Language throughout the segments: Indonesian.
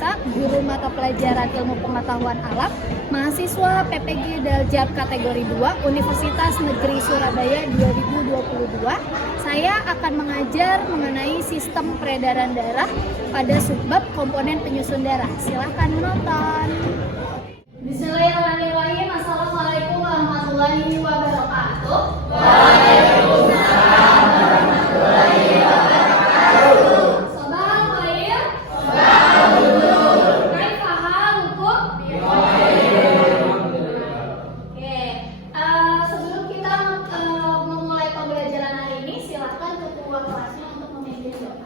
Nurtanisa, guru mata pelajaran Ilmu Pengetahuan Alam, mahasiswa PPG Daljab kategori 2 Universitas Negeri Surabaya 2022. Saya akan mengajar mengenai sistem peredaran darah pada subbab komponen penyusun darah. Silahkan menonton. Bismillahirrahmanirrahim. Assalamualaikum warahmatullahi wabarakatuh. Waalaikumsalam warahmatullahi wabarakatuh. Sabahal khair. Sabahal nur. Kaifa halukum? Oke. Sebelum kita memulai pembelajaran hari ini, silakan ketua kelasnya untuk memimpin doa.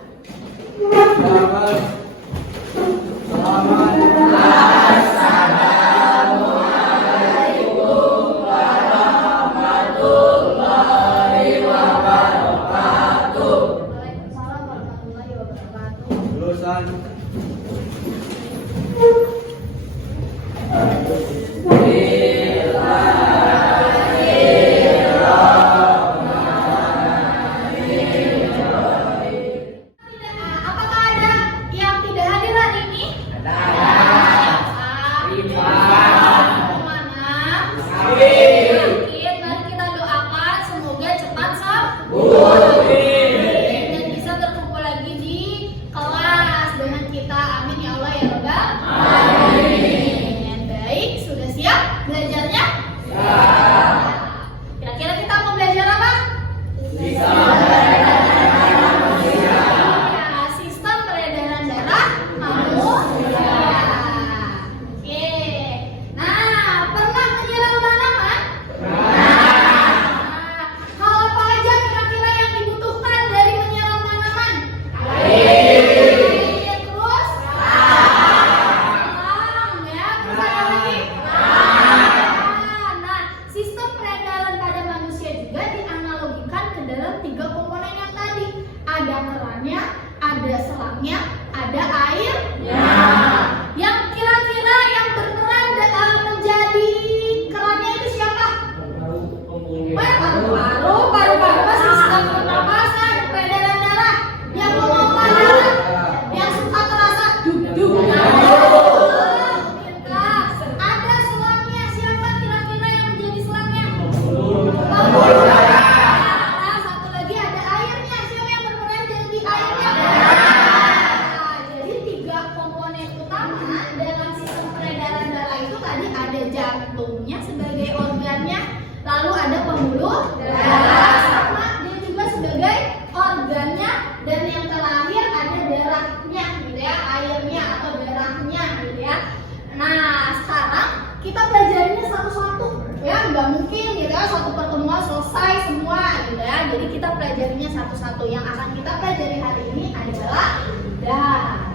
Jantungnya sebagai organnya, lalu ada pembuluh darah sama dia juga sebagai organnya, dan yang terakhir ada darahnya gitu ya, airnya atau darahnya gitu ya. Nah sekarang kita belajarnya satu-satu ya, nggak mungkin gitu ya satu pertemuan selesai semua gitu ya, jadi kita pelajarinya satu-satu. Yang akan kita pelajari hari ini adalah darah.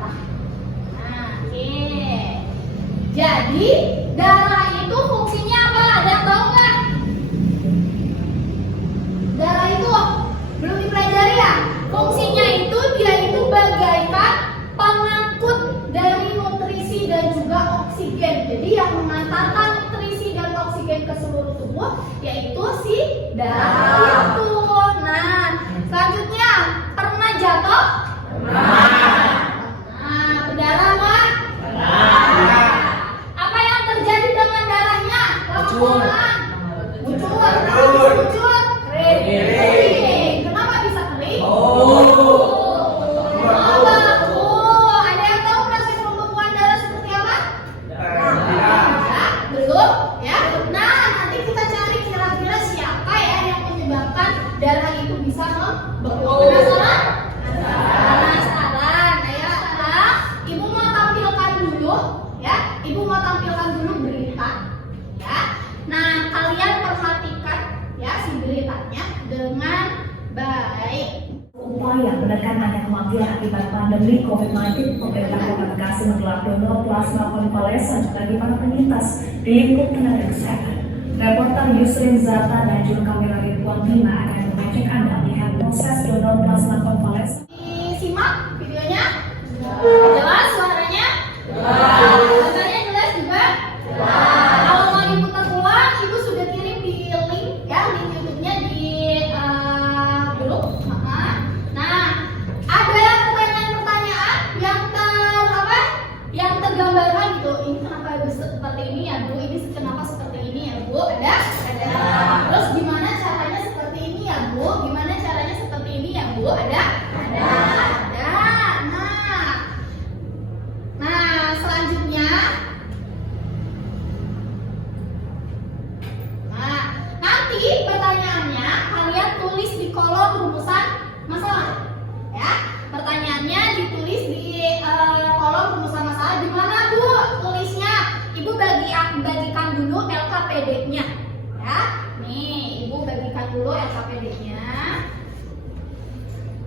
Nah oke, jadi darah itu fungsinya apa? Ada yang tahu nggak? Darah itu belum dipelajari ya? Fungsinya itu dia itu bagaikan pengangkut dari nutrisi dan juga oksigen. Jadi yang mengantarkan nutrisi dan oksigen ke seluruh tubuh yaitu si darah itu. Nah, selanjutnya pernah jatuh? Nah, berdarah nggak? Muncul kering. Kenapa bisa kering? Ada yang tahu proses pembekuan darah seperti apa? Belum ya. Nah nanti kita cari kira-kira siapa ya yang menyebabkan darah itu bisa membeku. Penasaran? Penasaran. Nah ya, sekarang ibu mau tampilkan dulu ya. Ibu mau tampilkan dulu berita ya. Nah kalian perhatikan ya si beritanya dengan baik. Upaya menekan angka kematian akibat pandemi COVID-19, pemerintah Kota Bekasi menggelar donor plasma konvalesen bagi para penyintas di lingkup tenaga kesehatan. Reporter Yusrin Zata dan juru kamera Ridwan Bima akan mengajak Anda melihat proses donor plasma konvalesen. Disimak videonya? Jelas suaranya? Suaranya jelas juga? Kalau mau diputar ulang, ibu sudah kirim di link ya, link YouTube-nya di grup. Nah, ada pertanyaan-pertanyaan yang kenapa seperti ini ya Bu? Ada? Terus gimana caranya seperti ini ya Bu? Gimana caranya seperti ini ya Bu? Ada? Nah, selanjutnya, nanti pertanyaannya kalian tulis di kolom rumusan masalah. Ya, pertanyaannya ditulis di kolom rumusan masalah. Di mana Bu tulisnya? Ibu bagikan dulu LKPD-nya. Ya, nih Ibu bagikan dulu LKPD-nya.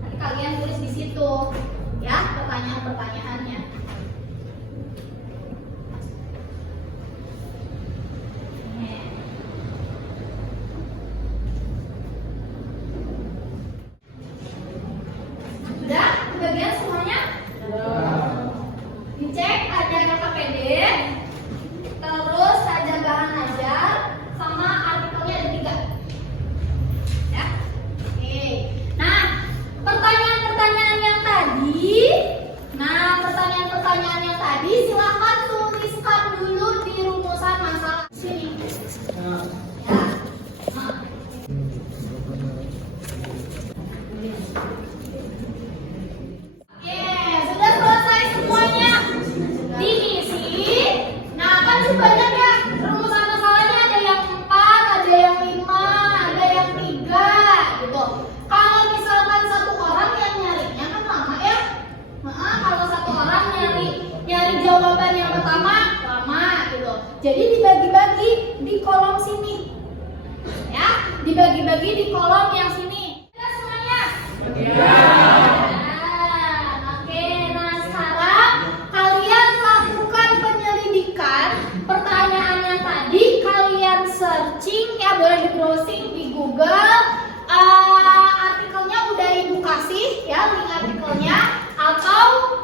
Nanti kalian tulis di situ, ya, pertanyaan-pertanyaannya. Sudah kebagian semuanya? Dicek ada LKPD, terus ada bahan ajar, sama artikelnya ada 3. Ya. Oke. Nah, pertanyaan-pertanyaan yang tadi, silahkan tuliskan dulu di rumusan masalah sini. Ya. Sudah selesai semuanya diisi. Nah, kan sih banyak ya rumusan masalahnya, ada yang 4, ada yang 5, ada yang 3 gitu. Kalau misalkan satu orang yang nyarinya kan lama ya. Kalau satu orang nyari jawaban yang pertama lama gitu. Jadi dibagi-bagi di kolom sini. Ya, dibagi-bagi di kolom yang sini. Sudah semuanya? Nah, sekarang kalian lakukan penyelidikan pertanyaannya tadi, kalian searching ya, boleh di browsing di Google. Artikelnya udah Ibu kasih ya, link artikelnya, atau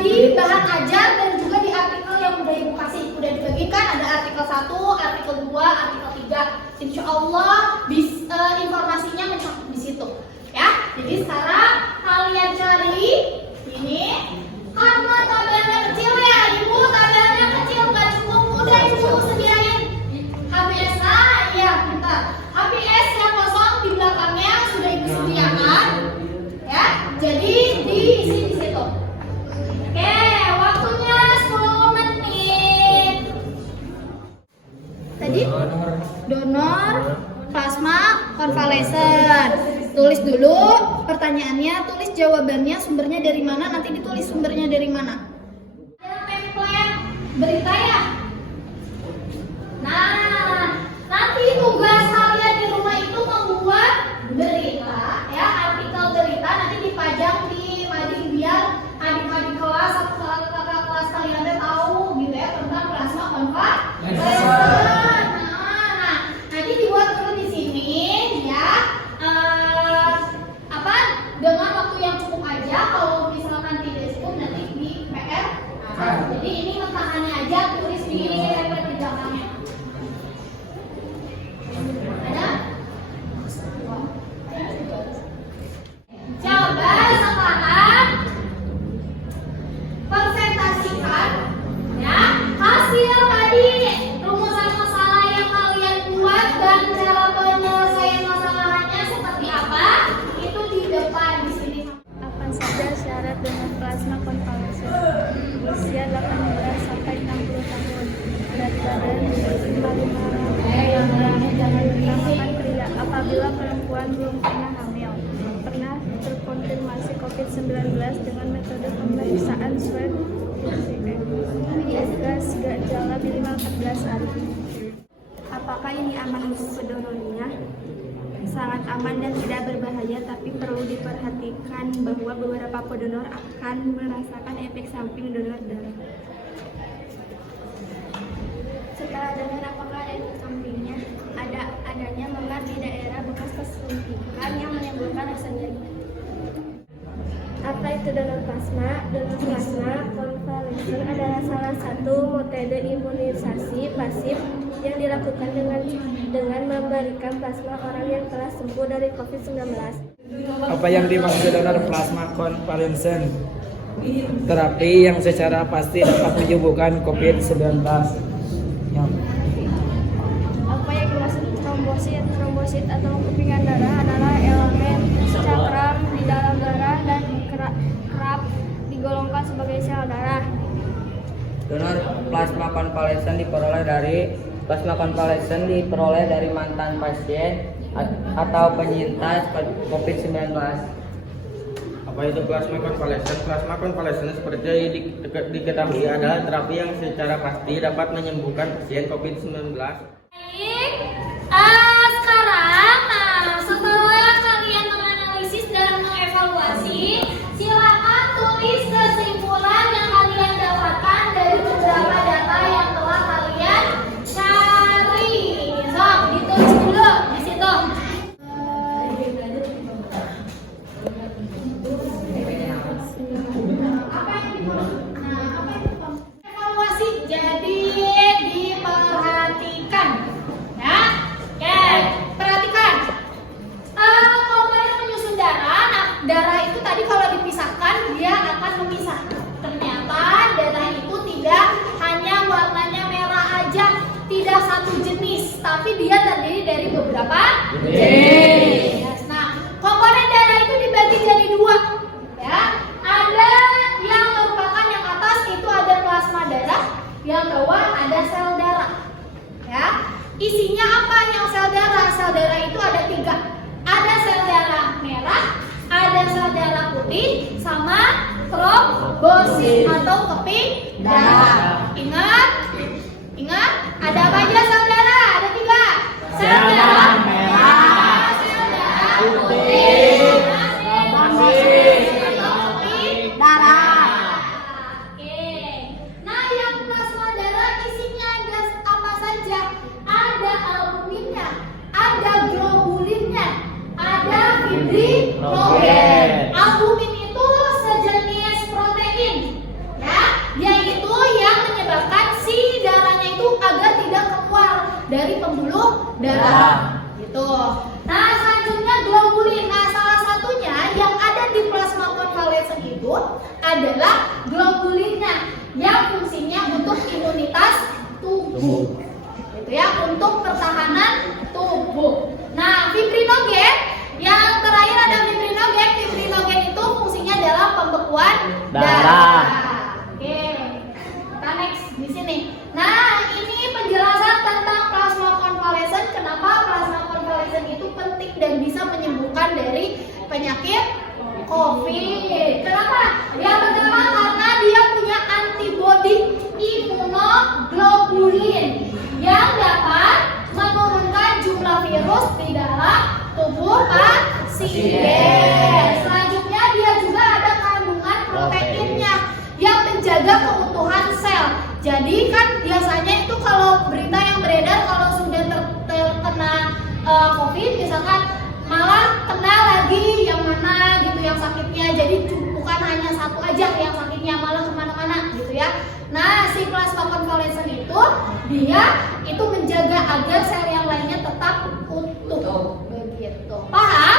di bahan ajar dan juga di artikel yang udah Ibu kasih. Udah dibagikan, ada artikel 1, artikel 2, artikel 3. Insya Allah informasinya mencakup di situ. Ya, jadi sekarang kalian cari ini, karena tabelnya kecil ya, Ibu tabelnya kecil nggak cukup, udah Ibu sediain HBS. Ya pintar, HBS yang kosong di belakangnya sudah Ibu sediakan, ya. Jadi diisi di situ. Oke, waktunya 10 menit. Tadi donor plasma konvalesen. Tulis dulu pertanyaannya, tulis jawabannya, sumbernya dari mana, nanti ditulis sumbernya dari mana. Ada template berita ya. Nah, nanti tugas kalian di rumah itu membuat berita ya, artikel berita nanti dipajang di mading biar adik-adik kelas atau kakak kelas kalian tahu gitu ya tentang plasma konvalesen. Nah, nanti dibuat dulu di sini ya. Dengan waktu yang cukup aja, kalau misalkan tidak cukup nanti di PR. Jadi ini mentahannya aja, tulis di template di belakangnya. Ada? Coba sekarang presentasikan ya hasil tadi rumusan masalah yang kalian buat dan cara penyelesaian masalahnya seperti apa. Itu di depan di sini. Apa saja syarat dengan plasma konvalesen? Usia 18 sampai 60 tahun. Berat badan 55 jangan pria. Apabila perempuan belum pernah hamil, pernah terkonfirmasi COVID-19 dengan metode pemeriksaan swab gejala minimal 14 hari. Apakah ini aman untuk pedonornya? Sangat aman dan tidak berbahaya, tapi perlu diperhatikan bahwa beberapa pendonor akan merasakan efek samping donor darah. Setelah donor, apakah ada efek sampingnya? Adanya memar di daerah bekas kesuntikan yang menimbulkan rasa nyeri. Apa itu donor plasma? Donor plasma konvalesen adalah salah satu metode imunisasi pasif yang dilakukan dengan memberikan plasma orang yang telah sembuh dari COVID-19. Apa yang dimaksud donor plasma konvalesen? Terapi yang secara pasti dapat menyembuhkan COVID-19. atau kepingan darah adalah elemen cakram di dalam darah dan kerap digolongkan sebagai sel darah. Donor plasma konvalesen diperoleh dari mantan pasien atau penyintas COVID-19. Apa itu plasma konvalesen? Plasma konvalesen seperti diketahui adalah terapi yang secara pasti dapat menyembuhkan pasien COVID-19. Baik, sekarang, setelah kalian menganalisis dan mengevaluasi, silakan tulis kesimpulan yang kalian dapatkan dari beberapa data yang telah kalian cari. Sok, ditulis dulu di situ. Apa yang dimaksud? Evaluasi. Jadi diperhatikan. Ya, oke, perhatikan. Komponen penyusun darah. Nah, darah itu tadi kalau dipisahkan dia akan memisah. Ternyata darah itu tidak hanya warnanya merah aja, tidak satu jenis, tapi dia terdiri dari beberapa jenis. Nah, komponen darah itu dibagi jadi dua. Ya, ada yang merupakan yang atas itu ada plasma darah, yang bawah ada sel darah. Ya, isinya apa yang sel darah? Sel darah itu ada tiga. Ada sel darah merah, ada sel darah putih, sama trombosit atau keping darah. Ingat, ada apa aja sel darah? Ada tiga. Sel darah merah, sel darah putih, trombosit atau keping darah. Oke. Nah, yang plasma darah isinya ada apa saja? Ada albuminnya, ada globulinnya, ada fibrinogen. Albumin itu sejenis protein, ya, yaitu yang menyebabkan si darahnya itu agar tidak keluar dari pembuluh darah. Gitu. Nah, selanjutnya globulin. Nah, salah satunya yang ada di plasma konvalesen itu adalah globulinnya, yang fungsinya untuk imunitas tubuh. Gitu ya, untuk pertahanan tubuh. Nah, fibrinogen, yang terakhir ada fibrinogen. Fibrinogen itu fungsinya adalah pembekuan darah. Oke. Kita next di sini. Nah, ini penjelasan tentang plasma konvalesen. Kenapa plasma konvalesen itu penting dan bisa menyembuhkan dari penyakit COVID. Kenapa? Yang pertama karena dia punya antibodi imunoglobulin yang dapat menurunkan jumlah virus di dalam tubuh pasien. Selanjutnya dia juga ada kandungan proteinnya yang menjaga keutuhan sel. Jadi kan biasanya itu kalau berita yang beredar kalau sudah terkena COVID misalkan malah kena lagi yang mana gitu yang sakitnya. Jadi bukan hanya satu aja yang sakitnya, malah kemana-mana gitu ya. Nah, si plasma konvalesen itu dia itu menjaga agar sel yang lainnya tetap utuh. Begitu. Paham?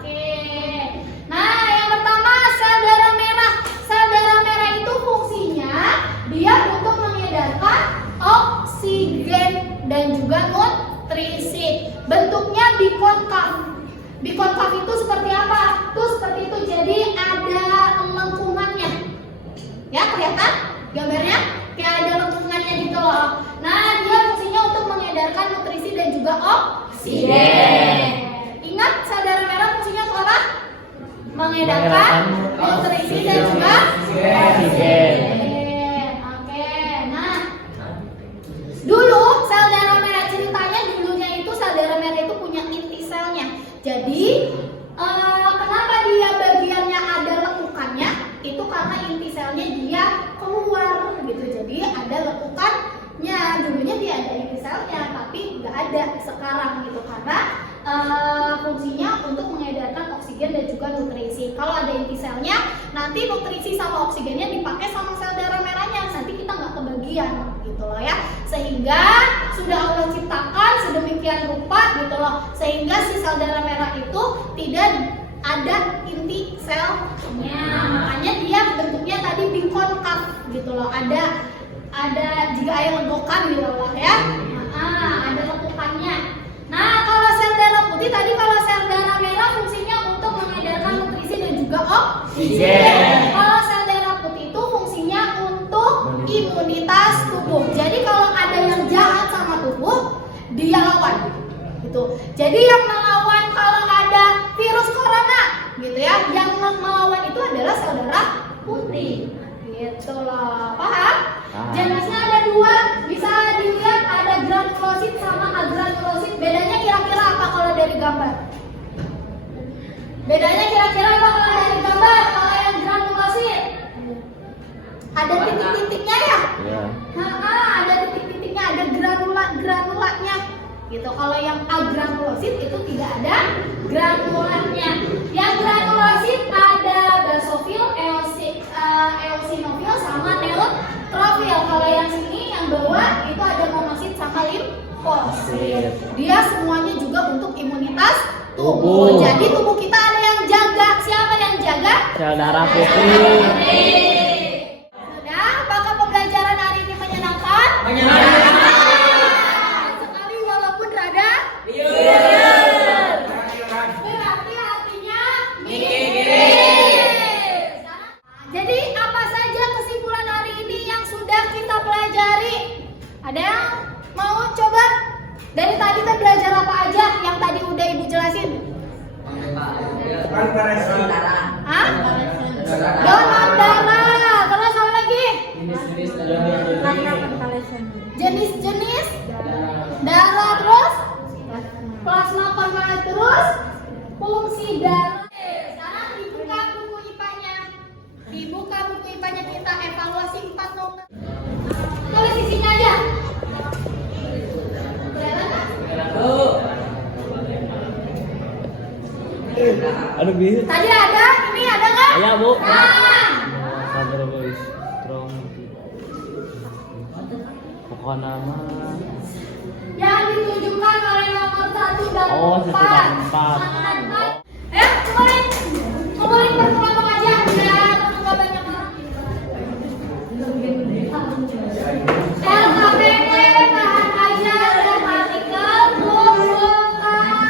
Oke. Nah, yang pertama sel darah merah. Sel darah merah itu fungsinya dia untuk mengedarkan oksigen dan juga nutrisi. Bentuknya bikonkav. Bikonkav itu seperti apa? Tuh seperti itu. Jadi ada lengkungannya. Ya, kelihatan gambarnya? Kayak ada lengkungannya gitu loh. Nah, dia fungsinya untuk mengedarkan nutrisi dan juga oksigen. Ingat, sel darah merah fungsinya untuk apa? Mengedarkan nutrisi dan juga oksigen. Oke, nah dulu sel darah merah, ceritanya dulunya itu sel darah merah itu punya inti selnya. Jadi kenapa dia bagiannya ada lekukannya? Itu karena inti selnya dia keluar gitu. Jadi ada lekukannya. Dulunya dia ada inti selnya, tapi nggak ada sekarang gitu karena fungsinya untuk mengedarkan oksigen dan juga nutrisi. Kalau ada inti selnya, nanti nutrisi sama oksigennya dipakai sama sel darah merahnya. Nanti kita nggak kebagian gitu loh ya. Sehingga sudah Allah ciptakan sedemikian rupa gitu loh. Sehingga si sel darah merah itu tidak ada inti selnya. Makanya dia bentuknya tadi bikonkav gitu loh. Ada jika air legokan gitu loh ya. Ada lekukannya. Nah, putih tadi kalau sel darah merah fungsinya untuk mengedarkan nutrisi dan juga oksigen. Kalau sel darah putih itu fungsinya untuk imunitas tubuh. Jadi kalau ada yang jahat sama tubuh, dia lawan. Gitu. Jadi yang melawan kalau ada virus corona, gitu ya, yang melawan itu adalah sel darah putih. Gitu loh, paham? Jenisnya ada dua, bisa dilihat ada granulosit sama agranulosit. Bedanya kira-kira apa kalau dari gambar? Bedanya kira-kira apa kalau dari gambar? Kalau yang granulosit ada titik-titiknya ya? Iya. Ada titik-titiknya, ada granulanya. Gitu. Kalau yang agranulosit itu tidak ada granulatnya. Yang granulosit ada basofil, eosinofil sama neutrofil. Kalau yang sini yang bawah itu ada monosit sama limfosit. Dia semuanya juga untuk imunitas tubuh. Jadi tubuh kita ada yang jaga. Siapa yang jaga? Sel darah putih. Sudah, apakah pembelajaran hari ini menyenangkan? Sekali walaupun rada berarti artinya jadi apa saja kesimpulan hari ini yang sudah kita pelajari? Ada yang mau coba? Dari tadi kita belajar apa aja yang tadi udah Ibu jelasin? Hah? Donor darah. Terus apa lagi? Jenis-jenis darah, terus plasma konvalesen, terus fungsi darah. Sekarang dibuka buku IPA-nya. Dibuka buku IPA-nya, kita evaluasi 4 nomor. Tulis isinya aja. Kelihatan nggak? Aduh biru. Tadi ada, ini ada nggak? Iya, Bu. Nah, Sabar boys. Strong. Pokoknya nama. yang ditunjukkan oleh nomor 1 dan 4. Oh, 1 dan 4. Ayo, kumpulin pertemuan aja biar nggak banyak orang. LKPP, bahan ajar dan partikel permukaan.